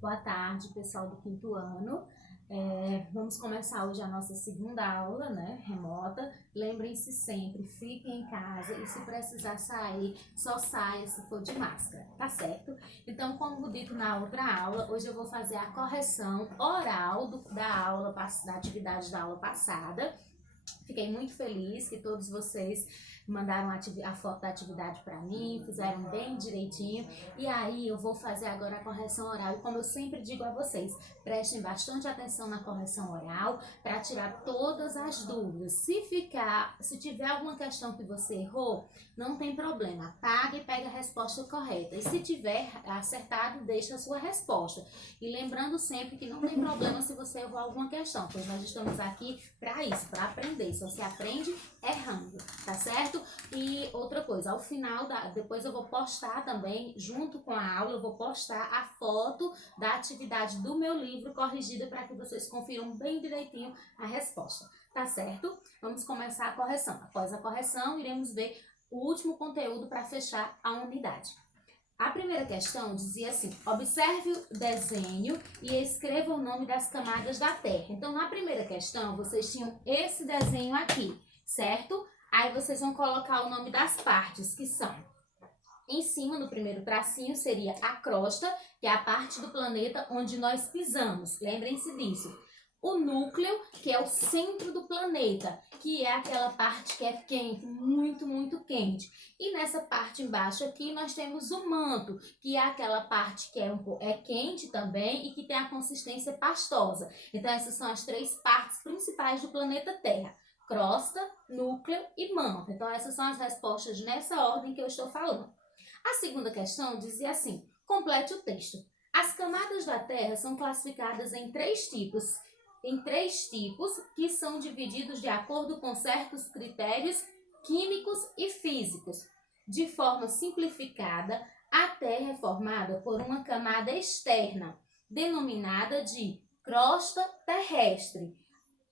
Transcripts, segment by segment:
Boa tarde, pessoal do quinto ano. Vamos começar hoje a nossa segunda aula, né, remota. Lembrem-se sempre, fiquem em casa e se precisar sair, só saia se for de máscara, tá certo? Então, como dito na outra aula, hoje eu vou fazer a correção oral da atividade da aula passada. Fiquei muito feliz que todos vocês mandaram a foto da atividade para mim, fizeram bem direitinho. E aí eu vou fazer agora a correção oral. E como eu sempre digo a vocês, prestem bastante atenção na correção oral para tirar todas as dúvidas. Se tiver alguma questão que você errou, não tem problema. Apaga e pega a resposta correta. E se tiver acertado, deixa a sua resposta. E lembrando sempre que não tem problema se você errou alguma questão, pois nós estamos aqui para isso, para aprender. Só se aprende errando, tá certo? E outra coisa, ao final, depois eu vou postar também, junto com a aula, eu vou postar a foto da atividade do meu livro corrigida para que vocês confiram bem direitinho a resposta, tá certo? Vamos começar a correção. Após a correção, iremos ver o último conteúdo para fechar a unidade. A primeira questão dizia assim: observe o desenho e escreva o nome das camadas da Terra. Então, na primeira questão, vocês tinham esse desenho aqui, certo? Aí vocês vão colocar o nome das partes, que são: em cima, no primeiro tracinho, seria a crosta, que é a parte do planeta onde nós pisamos. Lembrem-se disso. O núcleo, que é o centro do planeta, que é aquela parte que é quente, muito, muito quente. E nessa parte embaixo aqui nós temos o manto, que é aquela parte que é quente também e que tem a consistência pastosa. Então essas são as três partes principais do planeta Terra: crosta, núcleo e manto. Então essas são as respostas nessa ordem que eu estou falando. A segunda questão dizia assim: complete o texto. As camadas da Terra são classificadas em três tipos que são divididos de acordo com certos critérios químicos e físicos. De forma simplificada, a Terra é formada por uma camada externa, denominada de crosta terrestre,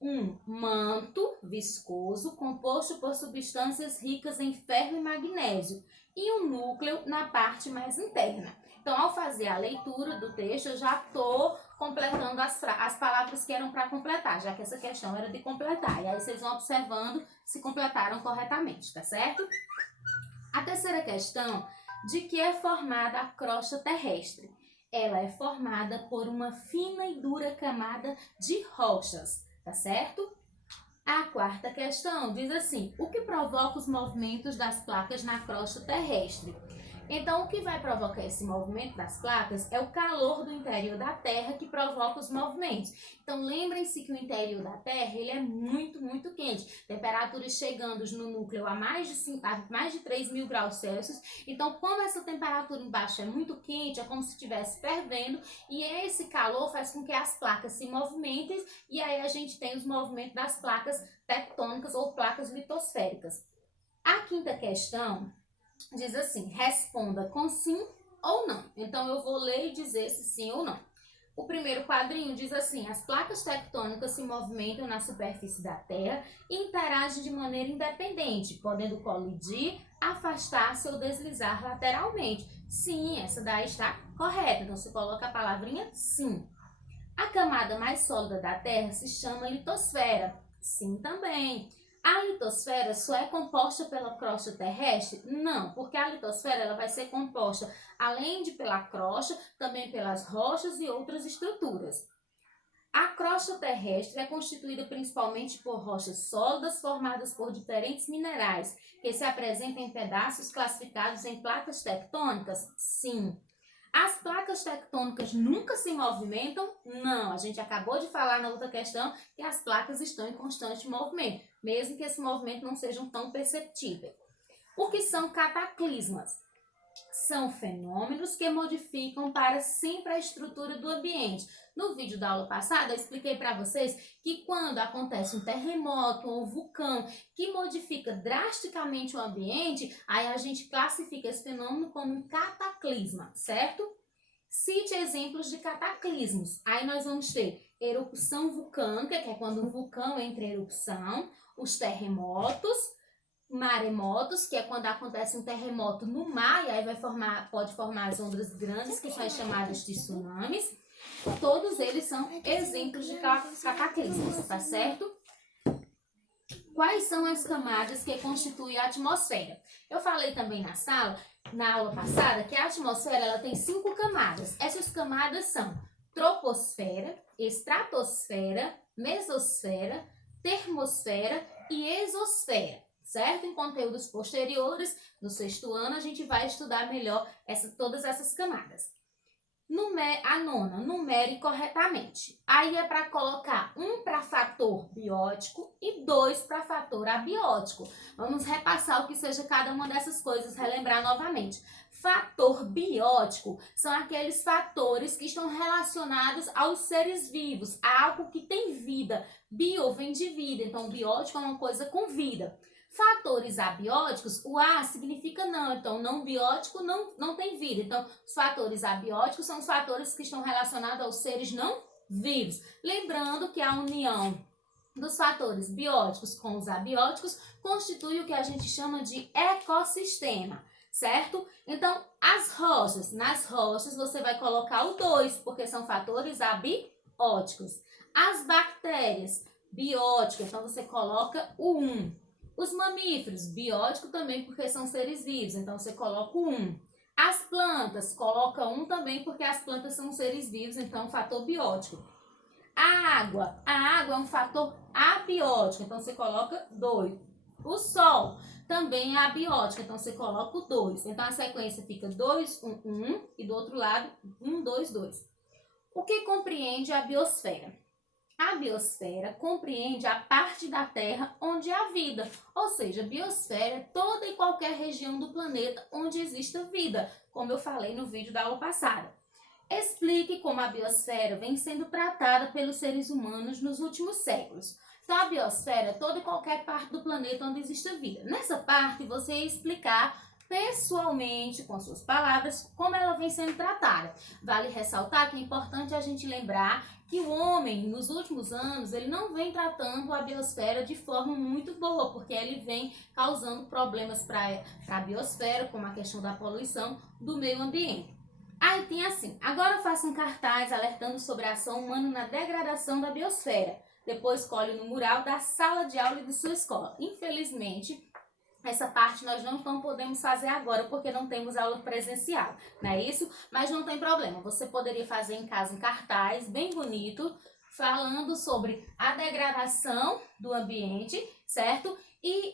um manto viscoso composto por substâncias ricas em ferro e magnésio e um núcleo na parte mais interna. Então, ao fazer a leitura do texto, eu já estou completando as palavras que eram para completar, já que essa questão era de completar. E aí vocês vão observando se completaram corretamente, tá certo? A terceira questão: de que é formada a crosta terrestre? Ela é formada por uma fina e dura camada de rochas, tá certo? A quarta questão diz assim: o que provoca os movimentos das placas na crosta terrestre? Então, o que vai provocar esse movimento das placas é o calor do interior da Terra que provoca os movimentos. Então, lembrem-se que o interior da Terra ele é muito, muito quente. Temperaturas chegando no núcleo a mais de 3 mil graus Celsius. Então, como essa temperatura embaixo é muito quente, é como se estivesse fervendo. E esse calor faz com que as placas se movimentem. E aí a gente tem os movimentos das placas tectônicas ou placas litosféricas. A quinta questão diz assim: responda com sim ou não. Então eu vou ler e dizer se sim ou não. O primeiro quadrinho diz assim: as placas tectônicas se movimentam na superfície da Terra e interagem de maneira independente, podendo colidir, afastar-se ou deslizar lateralmente. Sim, essa daí está correta. Então você coloca a palavrinha sim. A camada mais sólida da Terra se chama litosfera. Sim, também. A litosfera só é composta pela crosta terrestre? Não, porque a litosfera ela vai ser composta, além de pela crosta, também pelas rochas e outras estruturas. A crosta terrestre é constituída principalmente por rochas sólidas formadas por diferentes minerais, que se apresentam em pedaços classificados em placas tectônicas? Sim. As placas tectônicas nunca se movimentam? Não, a gente acabou de falar na outra questão que as placas estão em constante movimento, mesmo que esse movimento não seja tão perceptível. O que são cataclismas? São fenômenos que modificam para sempre a estrutura do ambiente. No vídeo da aula passada, eu expliquei para vocês que quando acontece um terremoto ou um vulcão que modifica drasticamente o ambiente, aí a gente classifica esse fenômeno como um cataclisma, certo? Cite exemplos de cataclismos. Aí nós vamos ter erupção vulcânica, que é quando um vulcão entra em erupção, os terremotos, maremotos, que é quando acontece um terremoto no mar, e aí pode formar as ondas grandes, que são as chamadas de tsunamis. Todos eles são exemplos de cataclismos, tá certo? Quais são as camadas que constituem a atmosfera? Eu falei também na aula passada, que a atmosfera ela tem 5 camadas. Essas camadas são troposfera, estratosfera, mesosfera, termosfera e exosfera, certo? Em conteúdos posteriores, no 6º ano, a gente vai estudar melhor todas essas camadas. A nona, numere corretamente. Aí é para colocar 1 para fator biótico e 2 para fator abiótico. Vamos repassar o que seja cada uma dessas coisas, relembrar novamente. Fator biótico são aqueles fatores que estão relacionados aos seres vivos, a algo que tem vida. Bio vem de vida, então biótico é uma coisa com vida. Fatores abióticos, o A significa não, então não biótico não tem vida. Então, os fatores abióticos são os fatores que estão relacionados aos seres não vivos. Lembrando que a união dos fatores bióticos com os abióticos constitui o que a gente chama de ecossistema, certo? Então, nas rochas você vai colocar o 2, porque são fatores abióticos. As bactérias, biótico, então você coloca o 1. Os mamíferos, biótico também porque são seres vivos, então você coloca o 1. As plantas, coloca 1 também porque as plantas são seres vivos, então fator biótico. A água é um fator abiótico, então você coloca 2. O sol também é abiótico, então você coloca o 2. Então a sequência fica 2, 1, 1 e do outro lado 1, 2, 2. O que compreende a biosfera? A biosfera compreende a parte da Terra onde há vida, ou seja, a biosfera é toda e qualquer região do planeta onde exista vida, como eu falei no vídeo da aula passada. Explique como a biosfera vem sendo tratada pelos seres humanos nos últimos séculos. Então, a biosfera é toda e qualquer parte do planeta onde exista vida. Nessa parte, você ia explicar pessoalmente, com suas palavras, como ela vem sendo tratada. Vale ressaltar que é importante a gente lembrar que o homem, nos últimos anos, ele não vem tratando a biosfera de forma muito boa, porque ele vem causando problemas para a biosfera, como a questão da poluição do meio ambiente. Aí tem assim, agora faça um cartaz alertando sobre a ação humana na degradação da biosfera. Depois colhe no mural da sala de aula de sua escola. Infelizmente, essa parte nós não podemos fazer agora, porque não temos aula presencial, não é isso? Mas não tem problema, você poderia fazer em casa um cartaz bem bonito, falando sobre a degradação do ambiente, certo? E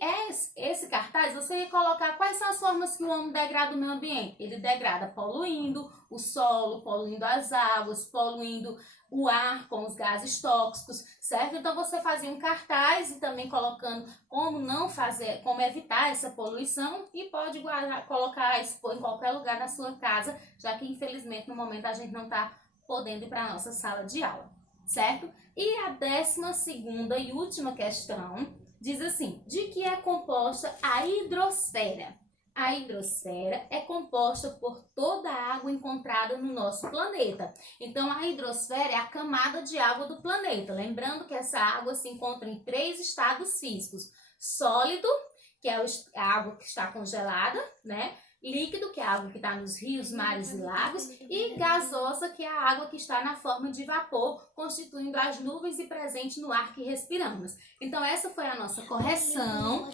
esse cartaz, você ia colocar quais são as formas que o homem degrada o meio ambiente. Ele degrada poluindo o solo, poluindo as águas, poluindo o ar com os gases tóxicos, certo? Então você fazia um cartaz e também colocando como evitar essa poluição e pode colocar, expor em qualquer lugar da sua casa, já que infelizmente no momento a gente não está podendo ir para a nossa sala de aula, certo? E a 12ª e última questão diz assim, de que é composta a hidrosfera? A hidrosfera é composta por toda a água encontrada no nosso planeta. Então, a hidrosfera é a camada de água do planeta. Lembrando que essa água se encontra em 3 estados físicos. Sólido, que é a água que está congelada, né? Líquido, que é a água que está nos rios, mares e lagos, e gasosa, que é a água que está na forma de vapor, constituindo as nuvens e presente no ar que respiramos. Então, essa foi a nossa correção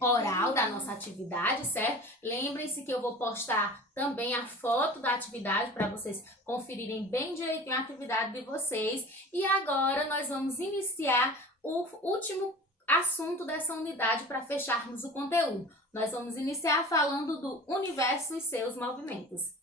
oral da nossa atividade, certo? Lembrem-se que eu vou postar também a foto da atividade para vocês conferirem bem direitinho a atividade de vocês. E agora nós vamos iniciar o último assunto dessa unidade para fecharmos o conteúdo. Nós vamos iniciar falando do universo e seus movimentos.